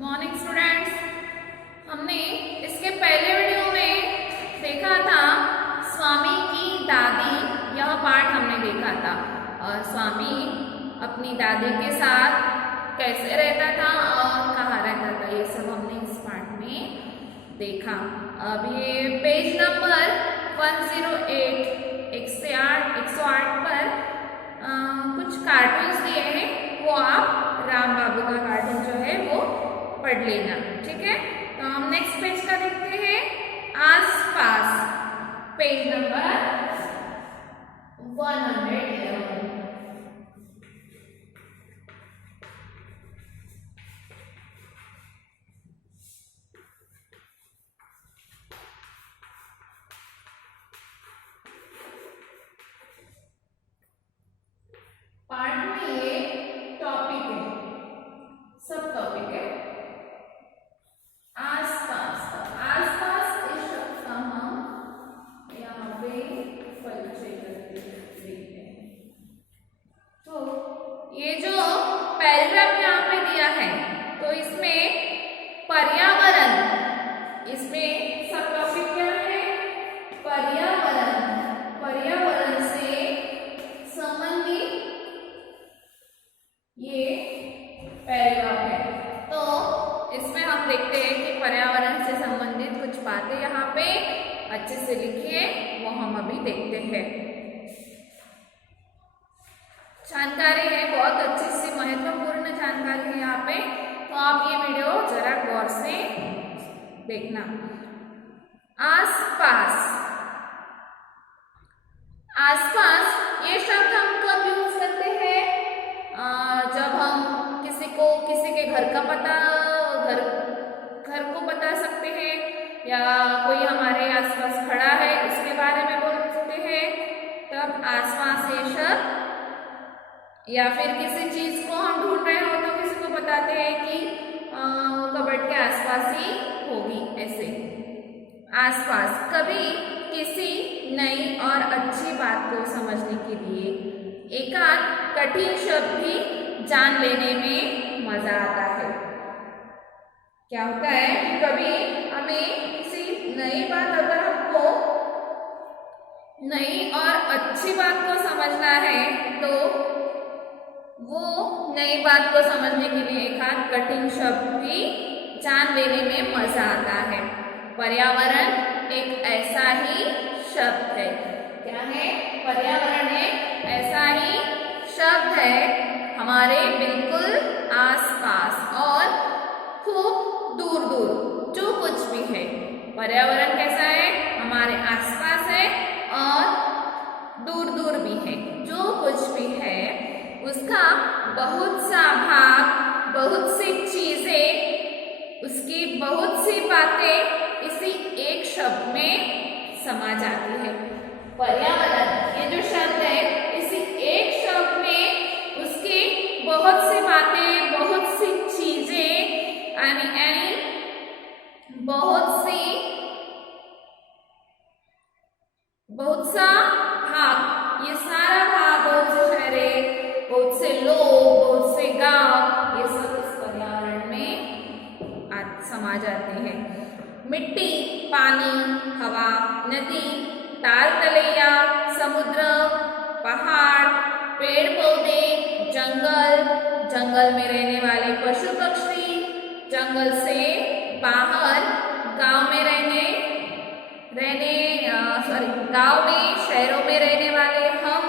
Morning students. हमने इसके पहले वीडियो में देखा था स्वामी की दादी, यह पार्ट हमने देखा था और स्वामी अपनी दादी के साथ कैसे रहता था और कहाँ रहता था, ये सब हमने इस पार्ट में देखा। अब ये पेज नंबर 108 108 पर कुछ कार्टून्स दिए हैं, वो आप राम बाबू का कार्टून जो है वो पढ़ लेना, ठीक है। तो हम नेक्स्ट पेज का देखते हैं, आस पास, पेज नंबर 111। पार्ट में ये टॉपिक है, सब टॉपिक है आसपास का। आसपास इस शब्द का हम यहाँ पे परिचय करके देखते हैं। तो ये जो पैराग्राफ यहाँ पे दिया है, तो इसमें पर्यावरण, इसमें सब टॉपिक क्या है, पर्यावरण, पर्यावरण से संबंधित ये पैराग्राफ है। तो इसमें हम देखते हैं कि पर्यावरण से संबंधित कुछ बातें यहाँ पे अच्छे से लिखी है, वो हम अभी देखते हैं। जानकारी है, बहुत अच्छी सी महत्वपूर्ण जानकारी है यहाँ पे, तो आप ये वीडियो जरा गौर से देखना। आसपास, आसपास ये शब्द हम कब यूज करते हैं, जब हम किसी के घर का पता, घर को बता सकते हैं, या कोई हमारे आसपास खड़ा है उसके बारे में बोल सकते हैं, तब आसपास ये शब्द, या फिर किसी चीज को हम ढूंढ रहे हो तो किसी को बताते हैं कि वो कबर्ड के आसपास ही होगी, ऐसे। आसपास, कभी किसी नई और अच्छी बात को समझने के लिए एकाध कठिन शब्द भी जान लेने में मजा आता है। क्या होता है कि कभी हमें किसी नई बात, अगर हमको नई और अच्छी बात को समझना है, तो वो नई बात को समझने के लिए एकाध कठिन शब्द भी जान लेने में मजा आता है। पर्यावरण एक ऐसा ही शब्द है। क्या है? पर्यावरण एक ऐसा ही शब्द है हमारे बिल्कुल आसपास और खूब दूर दूर, जो कुछ भी है। पर्यावरण कैसा है? हमारे आसपास है और दूर दूर भी है। जो कुछ भी है उसका बहुत सा भाग, बहुत सी चीजें, उसकी बहुत सी बातें इसी एक शब्द में समा जाती है। पर्यावरण ये जो शब्द है, इसी एक शब्द में उसकी बहुत सी बातें, बहुत सी चीजें, यानी बहुत सा भाग, ये सारा भाग, बहुत से शहरे, बहुत से लोग, बहुत से गांव, ये सब इस पर्यावरण में समा जाते हैं। मिट्टी, पानी, हवा, नदी, ताल तलैया, समुद्र, पहाड़, पेड़ पौधे, जंगल, जंगल में रहने वाले पशु पक्षी, जंगल से बाहर गांव में गांव में, शहरों में रहने वाले हम,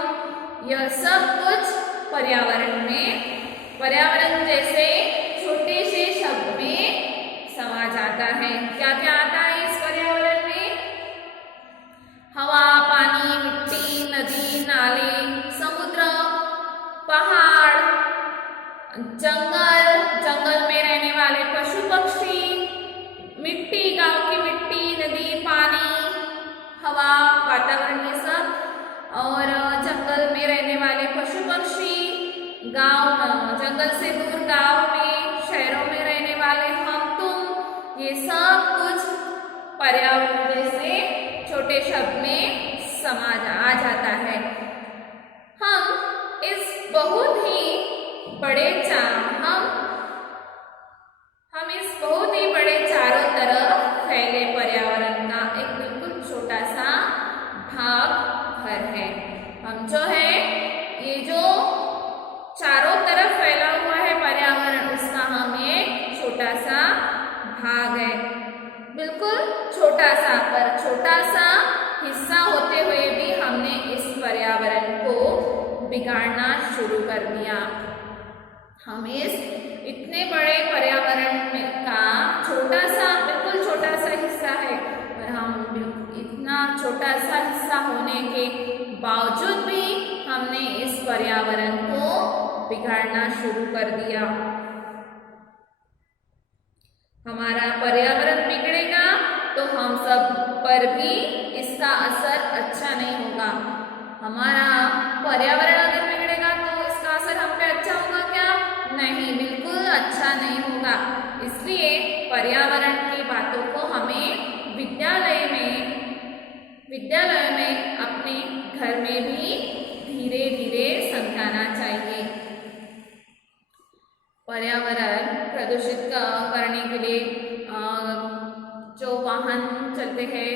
यह सब कुछ पर्यावरण में, पर्यावरण जैसे छोटे से शब्द में समा जाता है। क्या क्या आता है इस पर्यावरण में? हवा, पानी, मिट्टी, नदी, नाले, समुद्र, पहाड़, जंगल, जंगल में रहने वाले पशु पक्षी, मिट्टी, गांव की मिट्टी, नदी, पानी, हवा, वातावरण, ये सब, और जंगल में रहने वाले पशु पक्षी, गांव, जंगल से दूर गांव में, शहरों में रहने वाले हम तुम, ये सब कुछ पर्यावरण जैसे छोटे शब्द में आ जाता है। हम इस बहुत ही बड़े हम इस छोटा सा हिस्सा होते हुए भी हमने इस पर्यावरण को बिगाड़ना शुरू कर दिया। हम इस इतने बड़े पर्यावरण का छोटा सा, बिल्कुल छोटा सा हिस्सा है, और हम इतना छोटा सा हिस्सा होने के बावजूद भी हमने इस पर्यावरण को बिगाड़ना शुरू कर दिया। हमारा पर्यावरण बिगड़ेगा तो हम सब पर भी इसका असर अच्छा नहीं होगा। हमारा पर्यावरण अगर बिगड़ेगा तो इसका असर हम पे अच्छा होगा क्या? नहीं, बिल्कुल अच्छा नहीं होगा। इसलिए पर्यावरण की बातों को हमें विद्यालय में अपने घर में भी धीरे धीरे समझाना चाहिए। पर्यावरण प्रदूषित करने के लिए जो वाहन चलते हैं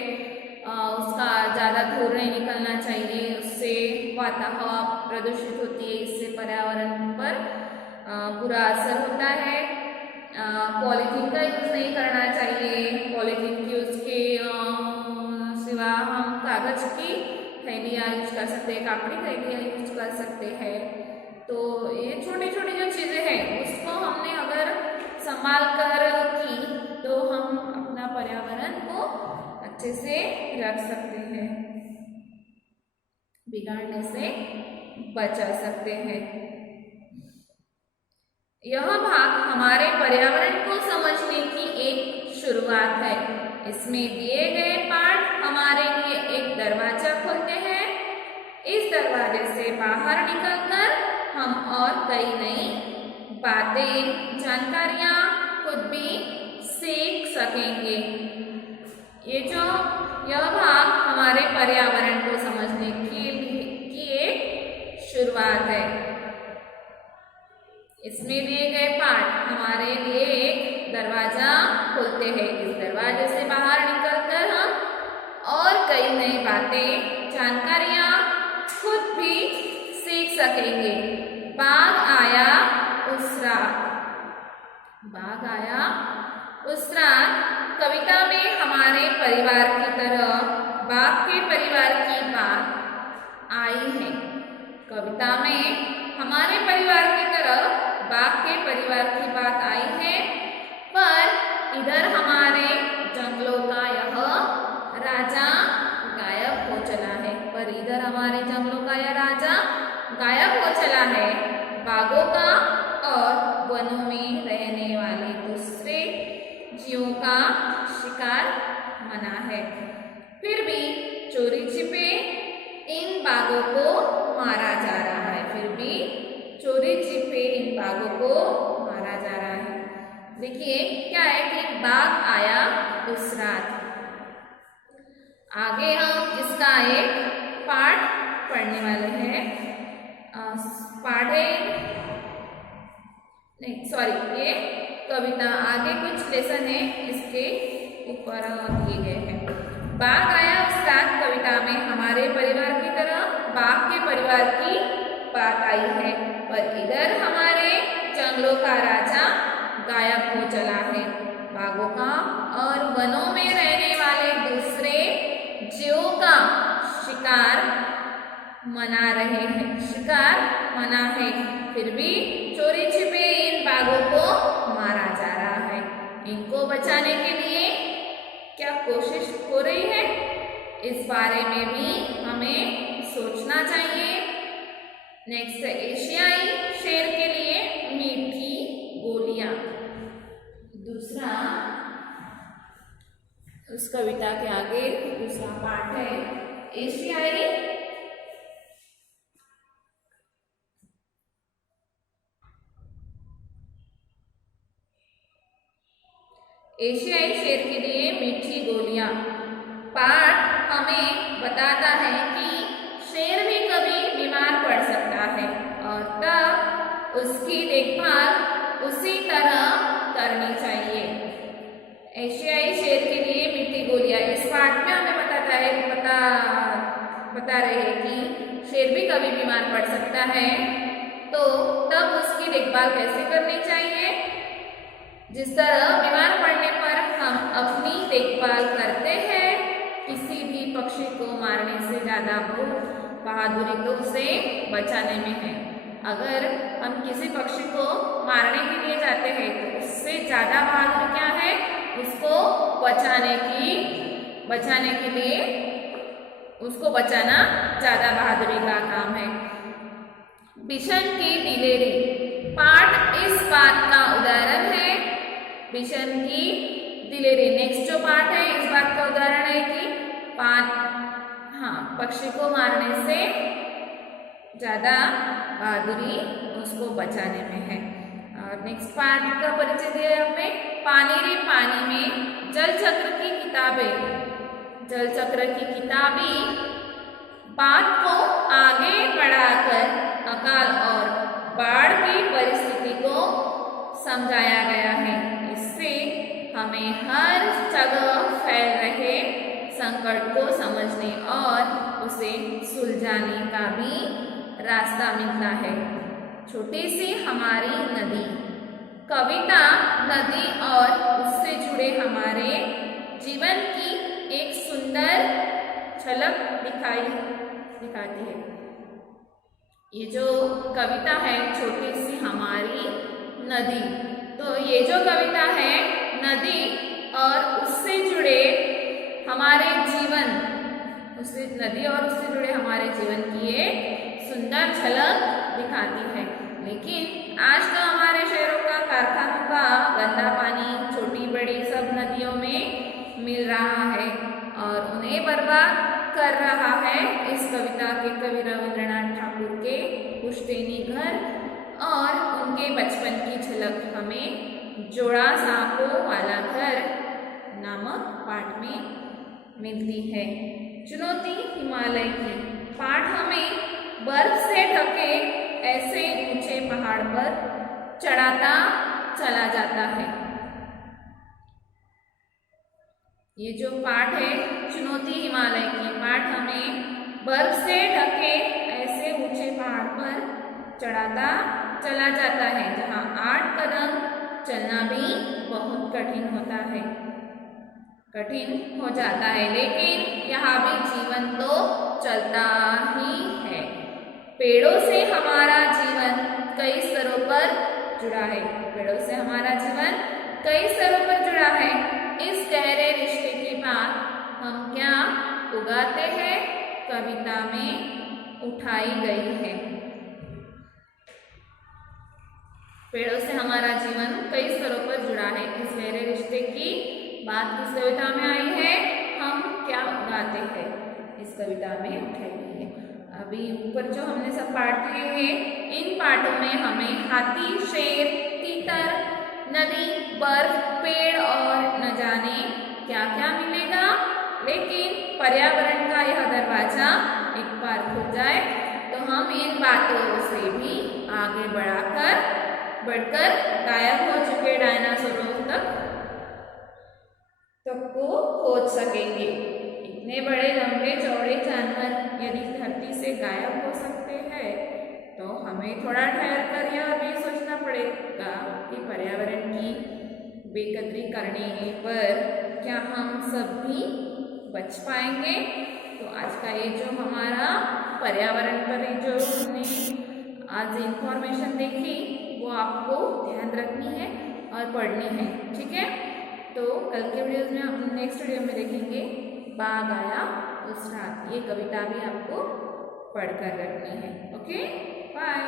उसका ज़्यादा धूल नहीं निकलना चाहिए, उससे हवा प्रदूषित होती है, इससे पर्यावरण पर बुरा असर होता है। पॉलीथीन का यूज़ नहीं करना चाहिए। पॉलीथीन के यूज़ के सिवा हम कागज की थैलियाँ यूज कर सकते हैं, कापड़ी थैलियाँ यूज कर सकते हैं। तो ये छोटी छोटी जो चीज़ें हैं उसको हमने अगर संभाल कर की तो हम अपना पर्यावरण को अच्छे से रख सकते हैं, बिगाड़ने से बचा सकते हैं। यह भाग हमारे पर्यावरण को समझने की एक शुरुआत है। इसमें दिए गए पाठ हमारे लिए एक दरवाजा खोलते हैं। इस दरवाजे से बाहर निकलकर हम और कई नई बातें, जानकारियाँ खुद भी सीख सकेंगे। यह भाग हमारे पर्यावरण को समझने की एक शुरुआत है। इसमें दिए गए पाठ हमारे लिए एक दरवाजा खोलते हैं। इस दरवाजे से बाहर निकलकर हम और कई नई बातें, जानकारियाँ खुद भी सीख सकेंगे। बाघ आया उस रात। बाघ आया उस रात कविता में हमारे परिवार की तरह बाघ के परिवार की बात आई है। कविता में हमारे परिवार की तरह बाघ के परिवार की बात आई है, पर इधर हमारे जंगलों का यह राजा गायब हो चला है। गायब हो चला है। बाघों का और वनों में रहने वाले दूसरे जीवों का शिकार मना है। फिर भी चोरी छिपे इन बाघों को मारा जा रहा है। इन बाघों को मारा जा रहा है। देखिए क्या है कि बाघ आया उस रात। आगे हम इसका एक पाठ पढ़ने वाले हैं। ये कविता, आगे कुछ लेसन है इसके ऊपर दिए गए हैं। बाघ आया उस रात कविता में हमारे परिवार की तरह बाघ के परिवार की बात आई है, पर इधर हमारे जंगलों का राजा गायब हो चला है। बाघों का और वनों में रहने वाले दूसरे जीवों का शिकार मना है। फिर भी चोरी छिपे इन बाघों को मारा जा रहा है। इनको बचाने के लिए क्या कोशिश हो रही है, इस बारे में भी हमें सोचना चाहिए। नेक्स्ट, एशियाई शेर के लिए मीठी गोलियां। दूसरा, उस कविता के आगे दूसरा पाठ है एशियाई शेर के लिए मीठी गोलियां। पाठ हमें बताता है कि शेर भी कभी बीमार पड़ सकता है और तब उसकी देखभाल उसी तरह करनी चाहिए। एशियाई शेर के लिए मीठी गोलियां, इस पाठ में हमें बता रहे हैं कि शेर भी कभी बीमार पड़ सकता है, तो तब उसकी देखभाल कैसे करनी चाहिए। जिस तरह बीमार पड़ने पर हम अपनी देखभाल करते हैं, किसी भी पक्षी को मारने से ज्यादा बहादुरी तो उसे बचाने में है। अगर हम किसी पक्षी को मारने के लिए जाते हैं तो उससे ज्यादा बहादुरी क्या है, उसको बचाने के लिए उसको बचाना ज्यादा बहादुरी का काम है। बिशन की दिलेरी पाठ इस बात का उदाहरण है। बिशन की दिलेरी नेक्स्ट जो पाठ है इस बात का उदाहरण है कि पक्षी को मारने से ज्यादा बहादुरी उसको बचाने में है। और नेक्स्ट पार्ट का परिचय दिया हमने, पानी रे पानी में जल चक्र की किताबी बात को आगे बढ़ाकर अकाल और बाढ़ की परिस्थिति को समझाया गया है। इससे हमें हर जगह फैल रहे संकट को समझने और उसे सुलझाने का भी रास्ता मिलता है। छोटी सी हमारी नदी कविता नदी और उससे जुड़े हमारे जीवन की एक सुंदर झलक दिखाती है। ये जो कविता है छोटी सी हमारी नदी, तो ये जो कविता है नदी और उससे जुड़े हमारे जीवन की एक सुंदर झलक दिखाती है। लेकिन आज तो हमारे शहरों का, कारखानों का गंदा पानी छोटी बड़ी सब नदियों में मिल रहा है और उन्हें बर्बाद कर रहा है। इस कविता के कवि रविंद्रनाथ ठाकुर के पुश्तैनी घर और उनके बचपन की झलक हमें जोड़ा सांपों वाला घर नामक पाठ में मिलती है। चुनौती हिमालय की पाठ हमें बर्फ से ढके ऐसे ऊंचे पहाड़ पर चढ़ाता चला जाता है। ये जो पाठ है चुनौती हिमालय की पाठ हमें बर्फ से ढके ऐसे ऊंचे पहाड़ पर चढ़ाता चला जाता है, जहाँ 8 कदम चलना भी बहुत कठिन हो जाता है, लेकिन यहाँ भी जीवन तो चलता ही है। पेड़ों से हमारा जीवन कई स्तरों पर जुड़ा है। इस गहरे रिश्ते के बाद हम क्या उगाते हैं, कविता में उठाई गई है। पेड़ों से हमारा जीवन कई स्तरों पर जुड़ा है, इस गहरे रिश्ते की बात किस कविता में आई है, हम क्या उगाते हैं, इस कविता में उठाई गई है। अभी ऊपर जो हमने सब पाठ दिए हैं, इन पाठों में हमें हाथी, शेर, तीतर, नदी, बर्फ, पेड़ और न जाने क्या क्या मिलेगा, लेकिन पर्यावरण का यह दरवाजा एक बार खुल जाए तो हम इन बातों से भी आगे बढ़कर गायब हो चुके डायनासोरों तक को खोज सकेंगे। इतने बड़े लंबे चौड़े जानवर यदि धरती से गायब हो सकते हैं तो हमें थोड़ा ठहर कर यह भी सोचना पड़ेगा कि पर्यावरण की बेकदरी करने पर क्या हम सब भी बच पाएंगे। तो आज का ये जो हमारा पर्यावरण पर जो हमने आज इंफॉर्मेशन देखी वो आपको ध्यान रखनी है और पढ़नी है, ठीक है। तो कल के वीडियोज़ में हम नेक्स्ट वीडियो में देखेंगे बाघ आया उस रात। ये कविता भी आपको पढ़कर रखनी है। Okay, bye.